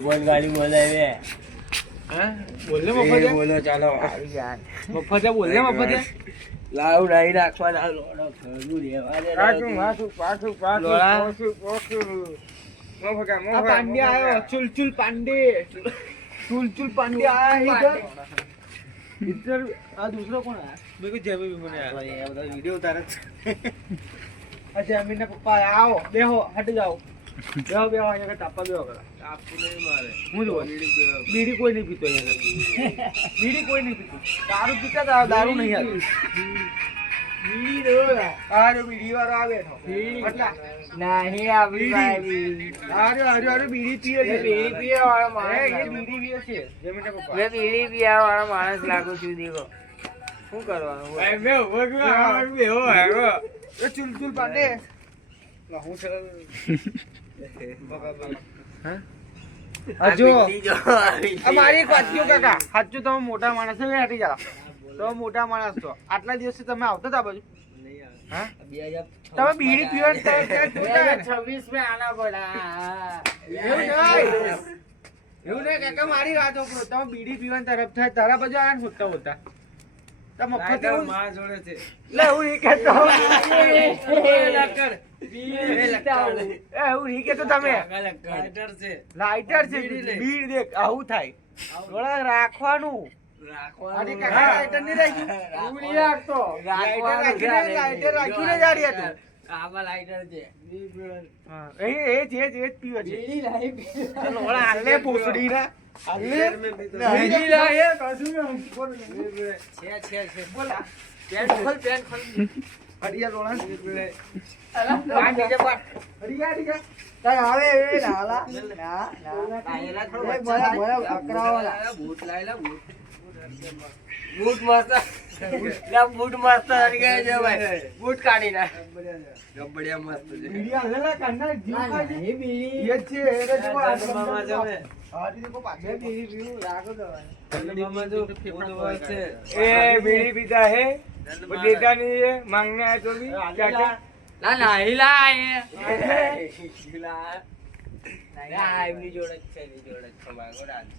બોલ ગાડી બોલાવે બોલે મફત બોલો ચાલો મફત બોલે મફત લાવ ડાઈ રાખવા ના લોડો ઘરનું રહેવા દે પાછું લોડા પાંડે આયો ચુલચુલ પાંડે આયા इधर आ दूसरा कौन है मेरे को जैमी भी बने आया ये बता वीडियो उतारे अच्छा जैमी ने पप्पा आओ बेहो हट जाओ बेहो आगे का टापा बेहो करा आपको नहीं मारे હું જો બીડી કોઈ નહીં પીતો અહીંયા બીડી કોઈ નહીં પીતો દારૂ પીતા હતા દારૂ નહીં આવે બીડી રો આ જો બીડી વાળો આવે તો એટલા નહીં આવી ભાઈ આરે બીડી પીએ છે બીડી પીવા વાળો માણસ એ બીડી પીએ છે જમીને પપ્પા મે બીડી પીવા વાળો માણસ લાગુ છું દીકો શું કરવાનું ભાઈ મે ઉભો હો એ ચુલચુલ પાંડે હું ચલ જો અમારી એક વાત કહો કાકા સાચું તમે મોટા માણસ છો હટી જાઓ તમે મોટા માણસ છો આટલા દિવસથી તમે આવતા હતા બાજુ હા તમે બીડી પીવા 2026 में आना पड़ा એવું નહીં કાકા મારી વાત ઓપરો તમે બીડી પીવાની તરફ થાય તારા બાજુ આયા હોતા હોતા તમે મફત એવું માં જોડે છે લે હું નહીં કહેતો એવું નહીં કહેતો તમે લાઇટર છે લાઇટર છે બીડ દેખ આવું થાય થોડા રાખવાનું અરે કાકા લાઇટર નહીં રાખ્યું હું નહીં રાખતો લાઇટર રાખ્યું ને જાડી હતું આમાં લાઇટર છે હા એ જ પીવે છે ચલો ઓલા હાલે પોસડી ના હાલે બીડી લાય કશું છે બોલા પેન ખોલ અડિયા રોણા પાંચ બીજે પાંચ અડિયા તાય આવે એ નાલા આયેલા થોડો એ બોલા અકરાવાલા બૂટ લાયેલા બૂટ મસ્ત લા બૂટ મસ્ત હરી ગયા છે ભાઈ બૂટ કાઢી ના ગબડિયા મસ્ત છે બીડી હાલેલા કાના જીવ કાઢી એ બીડી એ છે એ જો મામા જમે આજી દેખો પાછે બીડી પીવું રાખો તો મામા જો ફોટો છે ए बीड़ी पीता है वो देता नहीं है मांगने आए तो भी क्या क्या લા નાઈલા એ લા એમની જોડે જ છે એની જોડે જ છે માગો ડાન્સ